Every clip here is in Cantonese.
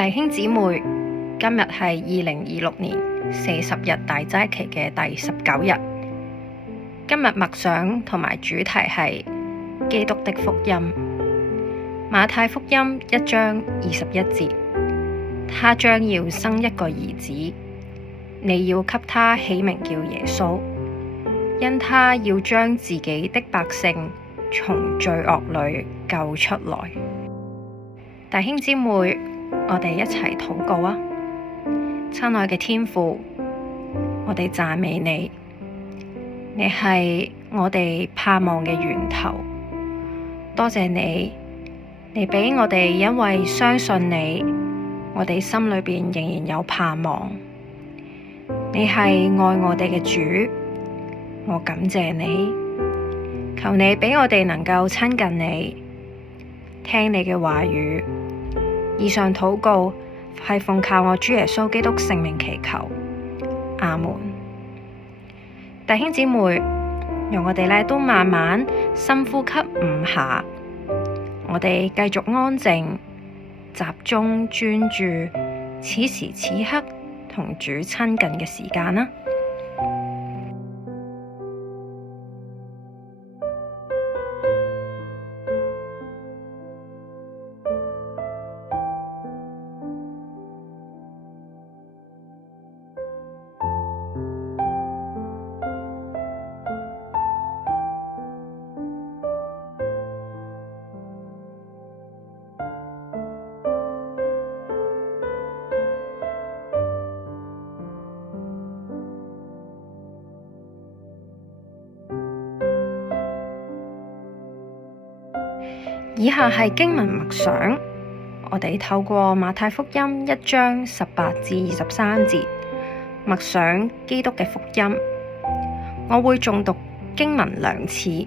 弟兄姊妹，今日係2026年40日大齋期嘅第19日。今日默想同埋主題係基督的福音。馬太福音1章21節，他將要生一個兒子，你要給他起名叫耶穌，因他要將自己的百姓從罪惡裏救出來。弟兄姊妹，我哋一齊禱告啊！親愛嘅天父，我哋讚美你，你係我哋盼望嘅源頭。多謝你，你俾我哋因為相信你，我哋心裏邊仍然有盼望。你係愛我哋嘅主，我感謝你。求你俾我哋能夠親近你，聽你嘅話語。以上禱告係奉靠我主耶穌基督聖名祈求，阿門。弟兄姊妹，讓我哋都慢慢深呼吸5下，我哋繼續安靜、集中、專注，此時此刻同主親近嘅時間啦。以下係經文默想，我哋透過馬太福音1章18至23節默想基督嘅福音。我會誦讀經文2次，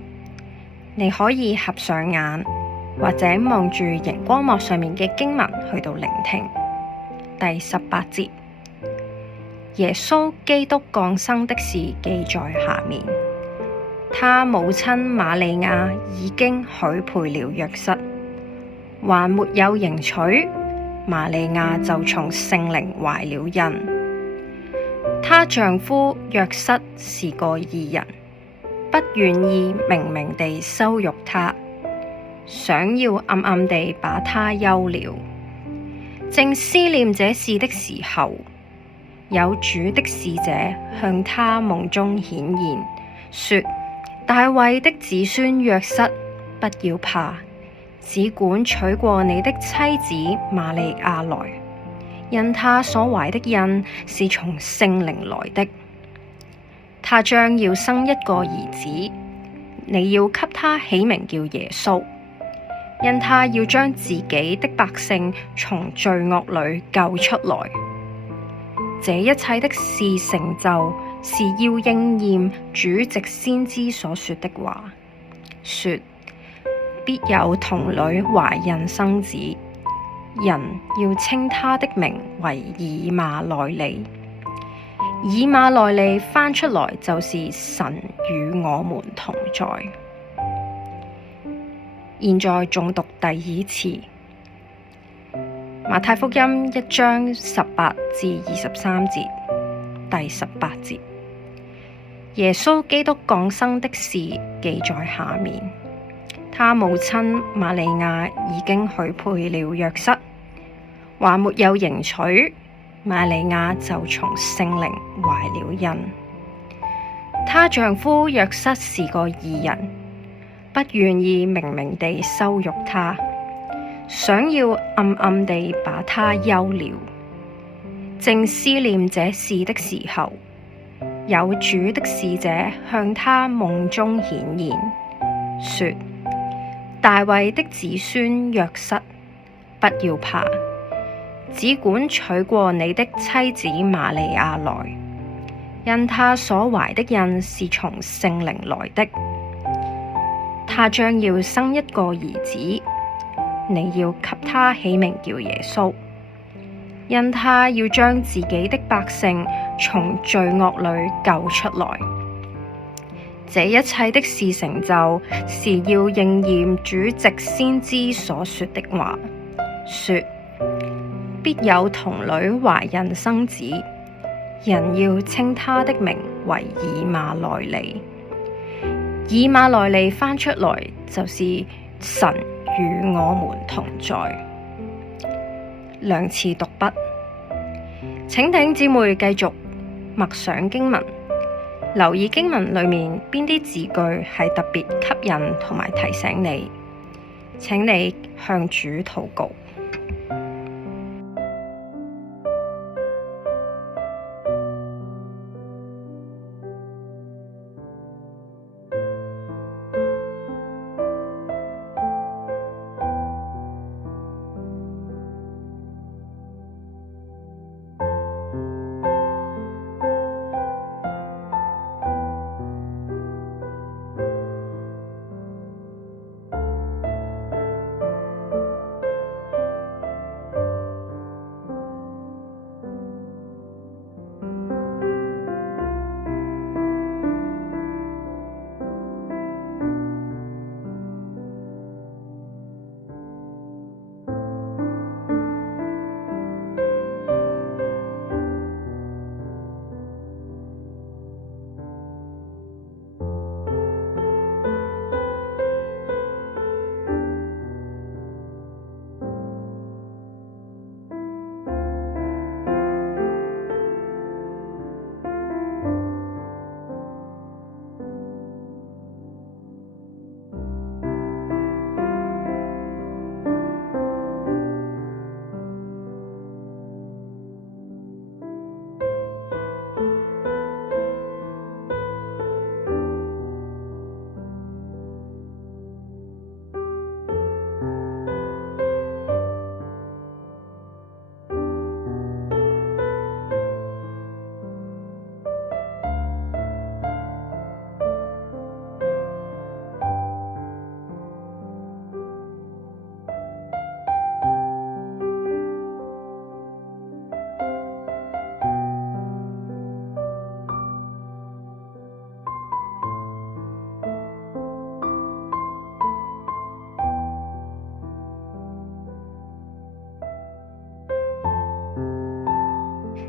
你可以合上眼或者望住熒光幕上面嘅經文去到聆聽。第18節，耶穌基督降生的事記在下面。他母親瑪利亞已經許配了約瑟，還沒有迎娶，瑪利亞就從聖靈懷了孕。她丈夫約瑟是個義人，不願意明明地羞辱她，想要暗暗地把她休了。正思念這事的時候，有主的使者向他夢中顯現，說：大衛的子孫約瑟，不要怕，只管娶過你的妻子瑪利亞來，因她所懷的孕是從聖靈來的。她將要生一個兒子，你要給他起名叫耶穌，因他要將自己的百姓從罪惡裏救出來。這一切的事成就，是要應驗主藉先知所說的話，說必有童女懷孕生子，人要稱他的名為以馬內利。以馬內利翻出來就是神與我們同在。現在誦讀第2次馬太福音1章18至23節，第18節。耶穌基督降生的事記在下面。他母親瑪利亞已經許配了約瑟，還沒有迎娶，瑪利亞就從聖靈懷了孕。她丈夫約瑟是個義人，不願意明明地羞辱她，想要暗暗地把她休了。正思念這事的時候，有主的使者向他夢中顯現，說：大衛的子孫約瑟，不要怕，只管娶過你的妻子瑪利亞來，因她所懷的孕是從聖靈來的。她將要生一個兒子，你要給他起名叫耶穌，因他要將自己的百姓從罪惡裏救出來。這一切的事成就，是要應驗主藉先知所說的話，說必有童女懷孕生子，人要稱他的名為以馬內利。以馬內利翻出來就是神與我們同在。兩次讀筆，請弟兄姊妹繼續默想經文，留意經文裡面邊啲字句係特別吸引同埋提醒你。請你向主禱告。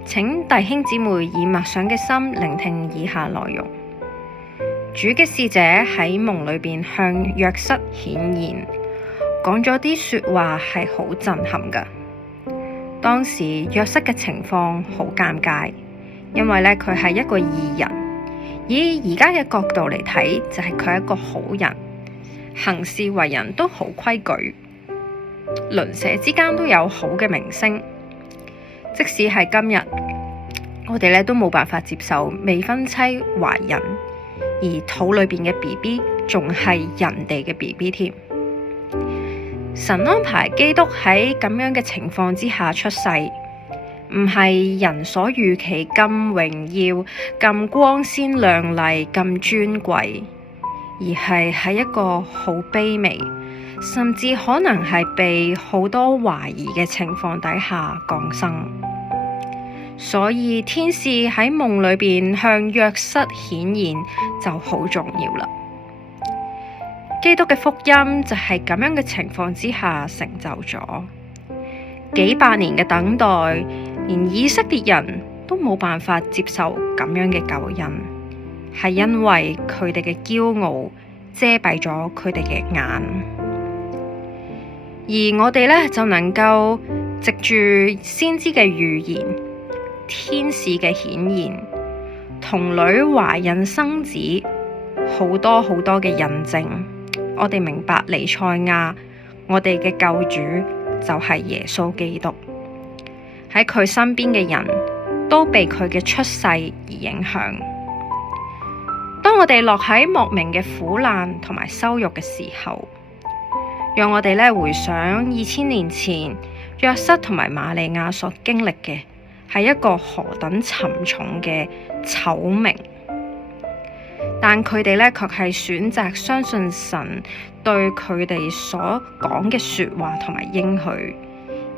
請弟兄姊妹以默想嘅心聆聽以下內容。主嘅使者喺夢裏邊向約瑟顯現，講咗啲說話係好震撼㗎。當時約瑟嘅情況好尷尬，因為佢係一個義人，以而家嘅角度嚟睇，就係佢係一個好人，行事為人都好規矩，鄰舍之間都有好嘅名聲。即使係今日，我哋都冇辦法接受未婚妻懷孕，而肚裏邊嘅 BB 仲係人哋嘅 BB 添。神安排基督喺咁樣嘅情況之下出世，唔係人所預期咁榮耀、咁光鮮亮麗、咁尊貴，而係喺一個好卑微，甚至可能係被好多懷疑嘅情況底下降生。所以天使喺夢裏邊向約瑟顯現就好重要啦。基督嘅福音就係咁樣嘅情況之下成就咗。幾百年嘅等待，連以色列人都冇辦法接受咁樣嘅救恩，係因為佢哋嘅驕傲遮蔽咗佢哋嘅眼。而我哋就能夠藉住先知嘅預言、天使嘅顯現、童女懷孕生子，好多好多嘅印證，我哋明白彌賽亞，我哋嘅救主就係耶穌基督。喺佢身邊嘅人都被佢嘅出世而影響。當我哋落喺莫名嘅苦難同埋羞辱嘅時候，讓我哋回想2000年前約瑟同埋瑪利亞所經歷嘅係一個何等沉重嘅醜名，但佢哋卻係選擇相信神對佢哋所講嘅說話同埋應許，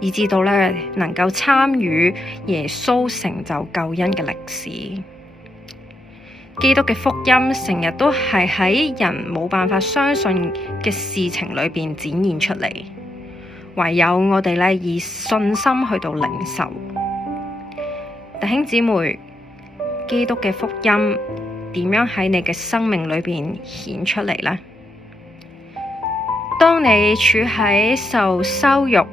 以至到能夠參與耶穌成就救恩嘅歷史。基督嘅福音成日都係喺人冇辦法相信嘅事情裏邊展現出嚟。唯有我哋咧以信心去到領受。弟兄姊妹，基督嘅福音點樣喺你嘅生命裏邊顯出嚟呢？當你處喺受羞辱、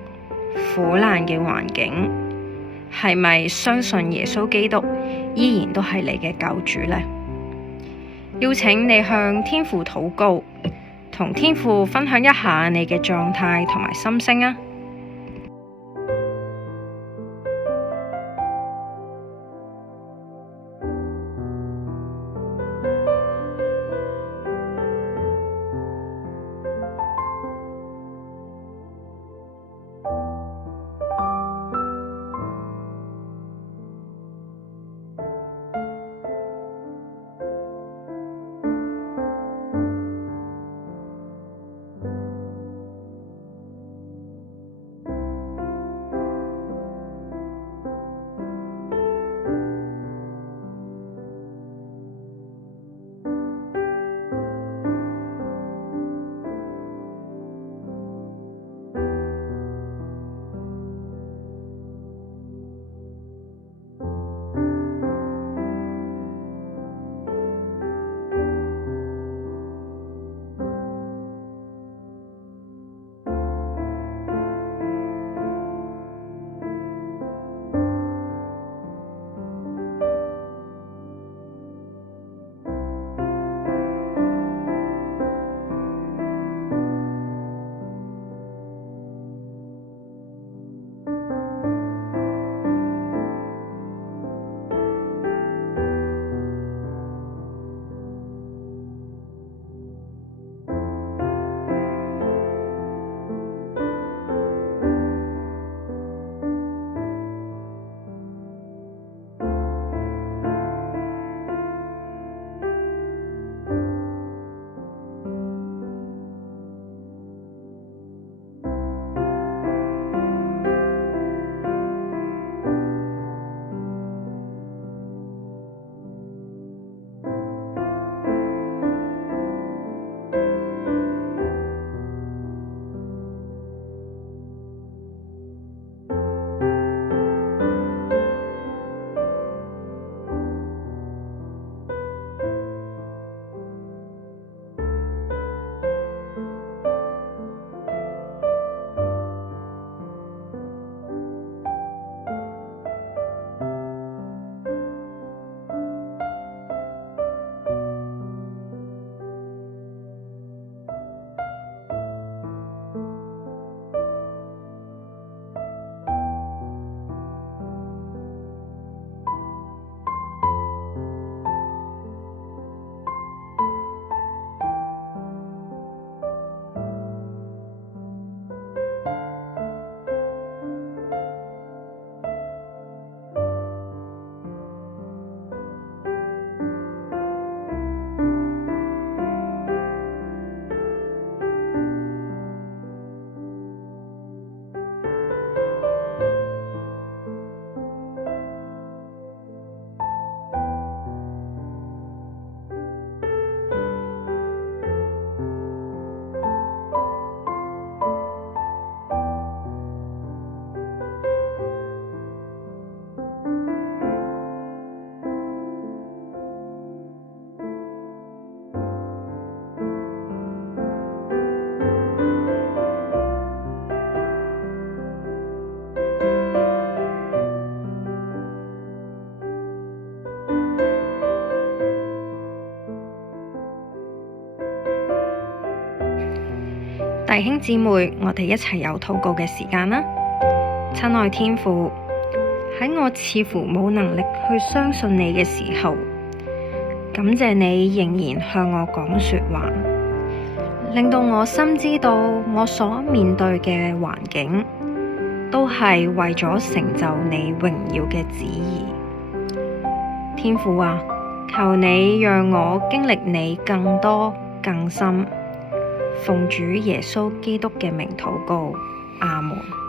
苦難嘅環境，係咪相信耶穌基督依然都係你嘅救主呢？邀請你向天父禱告，同天父分享一下你嘅狀態同埋心聲啊！弟兄姊妹，我哋一齊有禱告嘅時間啦。親愛天父，喺我似乎冇能力去相信你嘅時候，感謝你仍然向我講說話，令到我深知道我所面對嘅環境都係為咗成就你榮耀嘅旨意。天父啊，求你讓我經歷你更多更深。奉主耶穌基督嘅名禱告，阿門。